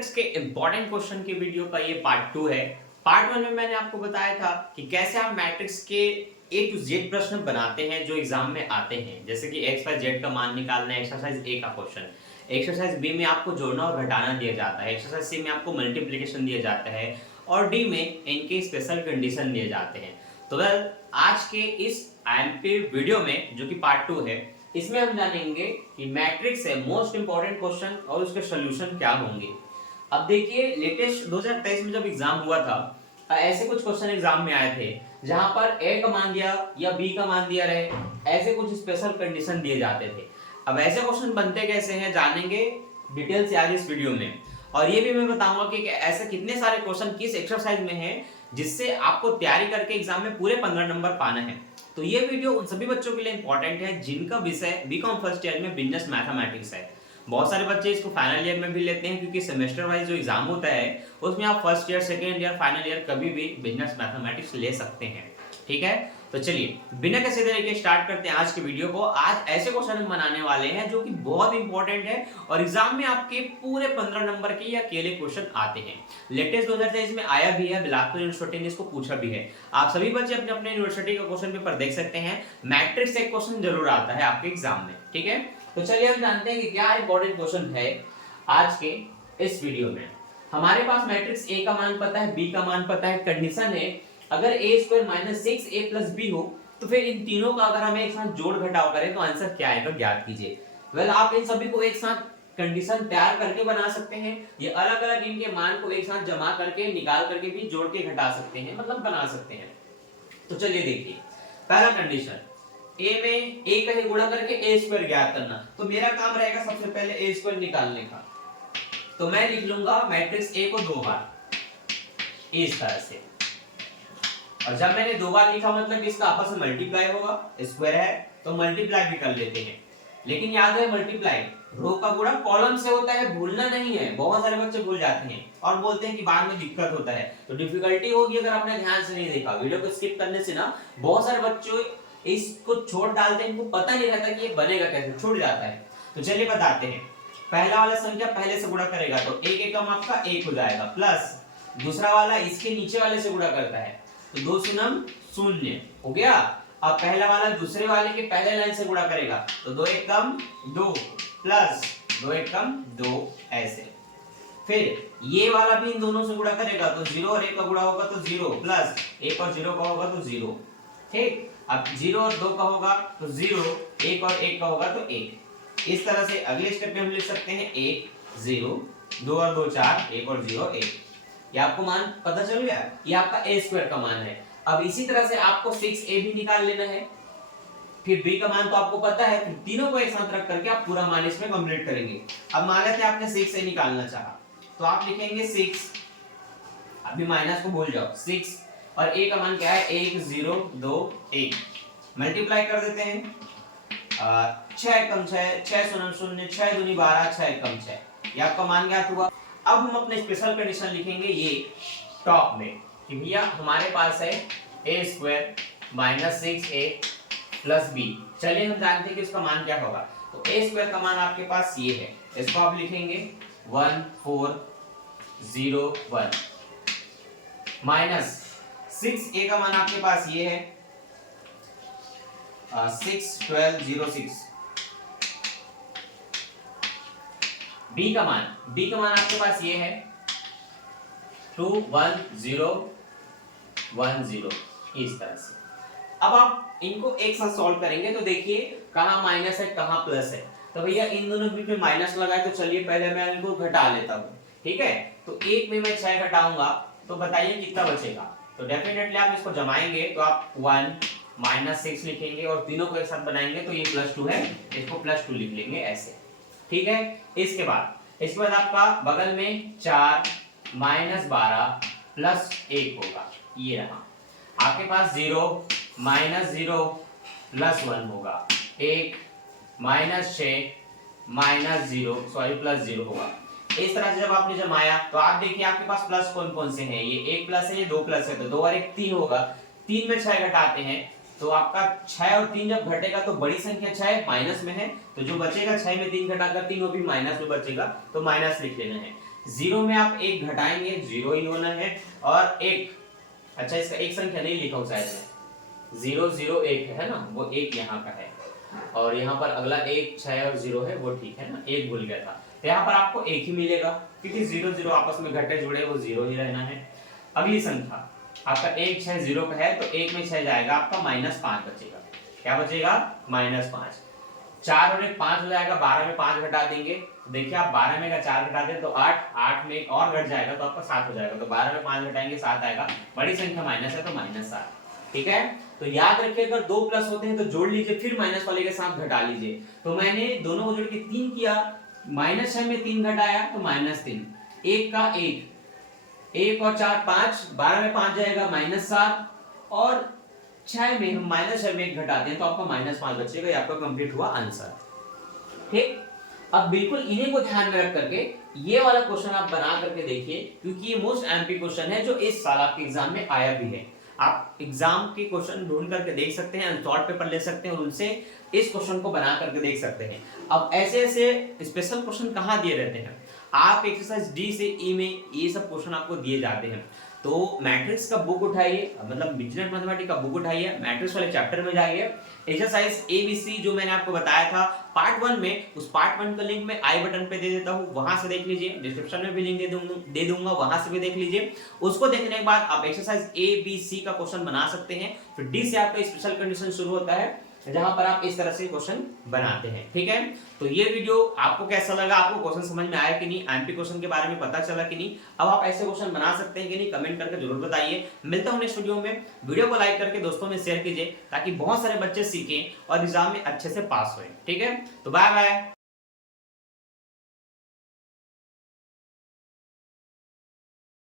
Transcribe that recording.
Matrix के important question के video का ये पार्ट 2 है। पार्ट 1 में मैंने आपको बताया था कि कैसे आप मैट्रिक्स के ए टू जेड प्रश्न बनाते हैं जो एग्जाम में आते हैं, जैसे कि एक्स वाई जेड का मान निकालना है, एक्सरसाइज ए का क्वेश्चन। एक्सरसाइज बी में आपको जोड़ना और घटाना दिया जाता है, एक्सरसाइज सी में आपको मल्टीप्लिकेशन दिया जाता है और डी में इनके स्पेशल कंडीशन दिए जाते हैं। तो वेल आज के इस आईएमपी वीडियो में जो कि पार्ट 2 है, इसमें हम जानेंगे कि मैट्रिक्स है मोस्ट इंपॉर्टेंट क्वेश्चन और उसके सॉल्यूशन क्या होंगे। अब देखिए लेटेस्ट 2023 में जब एग्जाम हुआ था, ऐसे कुछ क्वेश्चन एग्जाम में आए थे जहां पर ए का मान दिया या बी का मान दिया रहे, ऐसे कुछ स्पेशल कंडीशन दिए जाते थे। अब ऐसे क्वेश्चन बनते कैसे हैं जानेंगे डिटेल से आज इस वीडियो में, और ये भी मैं बताऊंगा कि ऐसे कितने सारे क्वेश्चन किस एक्सरसाइज में हैं जिससे आपको तैयारी करके एग्जाम में पूरे 15 नंबर पाना है। तो ये वीडियो उन सभी बच्चों के लिए इंपॉर्टेंट है जिनका विषय बीकॉम फर्स्ट ईयर में बिजनेस मैथमेटिक्स है। बहुत सारे बच्चे इसको फाइनल ईयर में भी लेते हैं क्योंकि सेमेस्टर वाइज जो एग्जाम होता है उसमें आप first year, second year, final year कभी भी बिजनेस मैथमेटिक्स ले सकते हैं। ठीक है, तो चलिए बिना किसी तरीके स्टार्ट करते हैं आज के वीडियो को। आज ऐसे क्वेश्चन हम बनाने वाले हैं जो कि बहुत इंपॉर्टेंट है और एग्जाम में आपके पूरे 15 नंबर के या अकेले क्वेश्चन आते हैं। लेटेस्ट 2023 में आया भी है, बिलासपुर यूनिवर्सिटी ने इसको पूछा भी है। आप सभी बच्चे अपने अपने यूनिवर्सिटी का क्वेश्चन पेपर देख सकते हैं। मैट्रिक्स से क्वेश्चन जरूर आता है आपके एग्जाम में। ठीक है, तो चलिए हम जानते हैं कि क्या इंपॉर्टेंट क्वेश्चन है आज के इस वीडियो में। हमारे पास मैट्रिक्स ए का मान पता है, बी का मान पता है, कंडीशन है अगर a square minus 6a plus b हो तो फिर इन तीनों का अगर हमें एक साथ जोड़ घटाव करें तो आंसर क्या आएगा ज्ञात कीजिए। वेल आप इन सभी को एक साथ कंडीशन तैयार करके बना सकते हैं, ये अलग अलग इनके मान को एक साथ जमा करके निकाल करके भी जोड़ के घटा सकते हैं, मतलब बना सकते हैं। तो चलिए देखिए पहला कंडीशन, a में a का ही गुणा करके a स्क्वायर ज्ञात करना। तो मेरा काम रहेगा सबसे पहले a स्क्वायर निकालने का। तो मैं लिख लूंगा मैट्रिक्स a को दो बार इस तरह से, और जब मैंने दो बार लिखा मतलब इसका आपस में मल्टीप्लाई होगा, स्क्वायर है तो मल्टीप्लाई भी कर लेते हैं। लेकिन याद है मल्टीप्लाई रो का गुणा कॉलम से होता है, भूलना नहीं है। बहुत सारे बच्चे भूल जाते हैं और बोलते हैं कि बाद में दिक्कत होता है, तो डिफिकल्टी होगी अगर आपने ध्यान से नहीं देखा। वीडियो को स्किप करने से ना बहुत सारे बच्चों इसको छोड़ डालते हैं, इनको पता नहीं रहता कि ये बनेगा कैसे, छूट जाता है। तो चलिए बताते हैं। पहला वाला संख्या पहले से गुणा करेगा तो एक एकम आपका एक हो जाएगा, प्लस दूसरा वाला इसके नीचे वाले से गुणा करता है तो दो शून्य शून्य हो गया। अब पहला वाला दूसरे वाले के पहले लाइन से गुणा करेगा तो दो एकम दो प्लस दो एकम दो, ऐसे। फिर ये वाला भी इन दोनों से गुणा करेगा तो जीरो और एक का गुणा होगा तो जीरो, प्लस एक और जीरो का होगा तो जीरो। ठीक, अब जीरो और दो का होगा तो जीरो, एक और एक का होगा तो एक। इस तरह से अगले स्टेप में हम लिख सकते हैं एक जीरो, दो और दो चार, एक और जीरो एक। ये आपको मान पता चल गया, ये आपका a स्क्वायर का मान है। अब इसी तरह से आपको 6a भी निकाल लेना है, फिर b का मान तो आपको पता है, फिर तीनों को एक साथ रख करके आप पूरा मान इसमें कंप्लीट करेंगे। अब मान लेते हैं आपने 6a निकालना चाहा तो आप लिखेंगे 6, अभी माइनस को भूल जाओ, 6 और a का मान क्या है 1 0 2 1, मल्टीप्लाई कर देते हैं। 6 कम 6 6 शून्य शून्य, 6 दूनी 12, 6 कम 6, ये आपका मान ज्ञात हुआ। अब हम अपने स्पेशल कंडीशन लिखेंगे ये टॉप में कि भैया हमारे पास है a square minus 6a plus b. चलिए हम जानते हैं कि इसका मान क्या होगा। तो a स्क्वायर का मान आपके पास ये है, इसको आप लिखेंगे 1 4 0 1 माइनस 6a का मान आपके पास ये है 6 12 0 6। b का मान आपके पास ये है 2 1 0 1 0, इस तरह से। अब आप इनको एक साथ सॉल्व करेंगे तो देखिए कहां माइनस है कहां प्लस है। तो भैया इन दोनों के बीच में माइनस लगाए तो चलिए पहले मैं इनको घटा लेता हूं। ठीक है, तो एक में मैं 6 घटाऊंगा तो बताइए कितना बचेगा। तो डेफिनेटली आप इसको जमाएंगे तो आप 1 माइनस 6 लिखेंगे और तीनों को एक साथ बनाएंगे तो ये +2 है, इसको +2 लिख लेंगे ऐसे। ठीक है, इसके बाद आपका बगल में 4 माइनस 12 प्लस 1 होगा, ये रहा। आपके पास 0 माइनस 0 प्लस 1 होगा, 1 माइनस 6 माइनस 0 सॉरी प्लस 0 होगा। इस तरह से जब आपने जमाया तो आप देखिए आपके पास प्लस कौन कौन से हैं, ये 1 प्लस है, ये 2 प्लस है, तो 2 और 1 3 होगा। 3 में 6 घटाते हैं तो आपका 6 और 3 जब घटेगा तो बड़ी संख्या 6 माइनस में है, तो जो बचेगा 6 में 3 घटाकर 3 वो भी माइनस में बचेगा, तो माइनस लिख लेना है। जीरो में आप एक घटाएंगे, जीरो ही होना है। और एक, अच्छा इसका एक संख्या नहीं लिखा हूं शायद में, 0 0 1 है ना, वो एक यहाँ का है। और यहाँ पर अगला 1 6 और 0 है, वो ठीक है ना, एक भूल गया था। तो यहाँ पर आपको एक ही मिलेगा, क्योंकि 0 0 आपस में घटे जुड़े, वो 0 ही रहना है। अगली संख्या आपका 1 6 0 का है, तो 1 में 6 जाएगा, आपका -5 बचेगा। क्या बचेगा? -5। 4 और 1 5 हो जाएगा, 12 में 5 घटा देंगे। देखिए आप 12 में का 4 घटा दें तो 8, 8 में एक और घट जाएगा तो आपका 7 हो जाएगा। तो 12 में 5 घटाएंगे 7 आएगा, बड़ी संख्या माइनस है तो -7। ठीक है, तो याद रखिए अगर दो प्लस होते हैं तो जोड़ लीजिए, फिर माइनस वाले के साथ घटा लीजिए। तो मैंने दोनों को जोड़ के 3 किया, -6 में 3 घटाया तो -3, 1 का 1, 1 और 4 5, 12 में 5 जाएगा -7, और 6 में हम -6 में 1 घटाते हैं तो आपका -5 बचेगा। ये आपका कंप्लीट हुआ आंसर। ठीक, अब बिल्कुल इन्हीं को ध्यान में रख करके ये वाला क्वेश्चन आप बना करके देखिए, क्योंकि ये मोस्ट एमपी क्वेश्चन है जो इस साल आपके एग्जाम में आया भी है। आप एग्जाम के क्वेश्चन ढूंढ करके देख सकते हैं, शॉर्ट पेपर ले सकते हैं और उनसे इस क्वेश्चन को बना करके देख सकते हैं। अब ऐसे ऐसे स्पेशल क्वेश्चन कहाँ दिए रहते हैं, आप एक्सरसाइज डी से ई में ये सब क्वेश्चन आपको दिए जाते हैं। तो मैट्रिक्स का बुक उठाइए, मतलब बिजनेस मैथमेटिक्स का बुक उठाइए, मैट्रिक्स वाले चैप्टर में जाइए, एक्सरसाइज ABC जो मैंने आपको बताया था पार्ट 1 में, उस पार्ट 1 का लिंक मैं आई बटन पे दे देता हूँ, वहां से देख लीजिए। डिस्क्रिप्शन में भी लिंक दे दूंगा, वहां से भी देख लीजिए। उसको देखने के बाद आप एक्सरसाइज ABC का क्वेश्चन बना सकते हैं। फिर डी से आपका स्पेशल कंडीशन शुरू होता है, जहां पर आप इस तरह से क्वेश्चन बनाते हैं। ठीक है, तो ये वीडियो आपको कैसा लगा, आपको क्वेश्चन समझ में आया कि नहीं, एमपी क्वेश्चन के बारे में पता चला कि नहीं, अब आप ऐसे क्वेश्चन बना सकते हैं कि नहीं, कमेंट करके जरूर बताइए। मिलता हूं नेक्स्ट वीडियो में। वीडियो को लाइक करके दोस्तों में शेयर कीजिए, ताकि बहुत सारे बच्चे सीखें और एग्जाम में अच्छे से पास हों। ठीक है, तो बाय बाय।